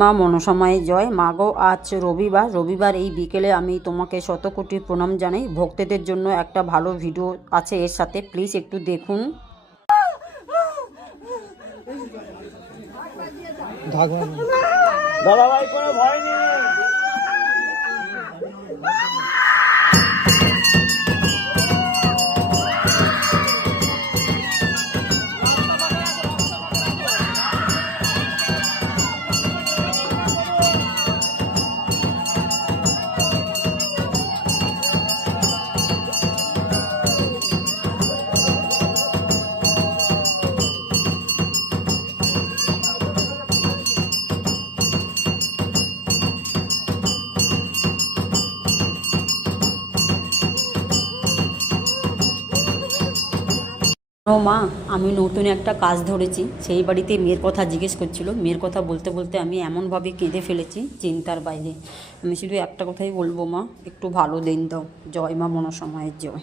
মা মনসামায়ের জয়। মা গো, আজ রবিবার এই বিকেলে আমি তোমাকে শতকোটি প্রণাম জানাই। ভক্তদের জন্য একটা ভালো ভিডিও আছে এর সাথে, প্লিজ একটু দেখুন। দাদা ভাই, কোনো ভয় নেই। ও মা, আমি নতুন একটা কাজ ধরেছি। সেই বাড়িতে মেয়ের কথা জিজ্ঞেস করছিল। মেয়ের কথা বলতে বলতে আমি এমনভাবে কেঁদে ফেলেছি, চিন্তার বাইরে। আমি শুধু একটা কথাই বলবো, মা একটু ভালো দিন দাও। জয় মা মনসা মায়ের জয়।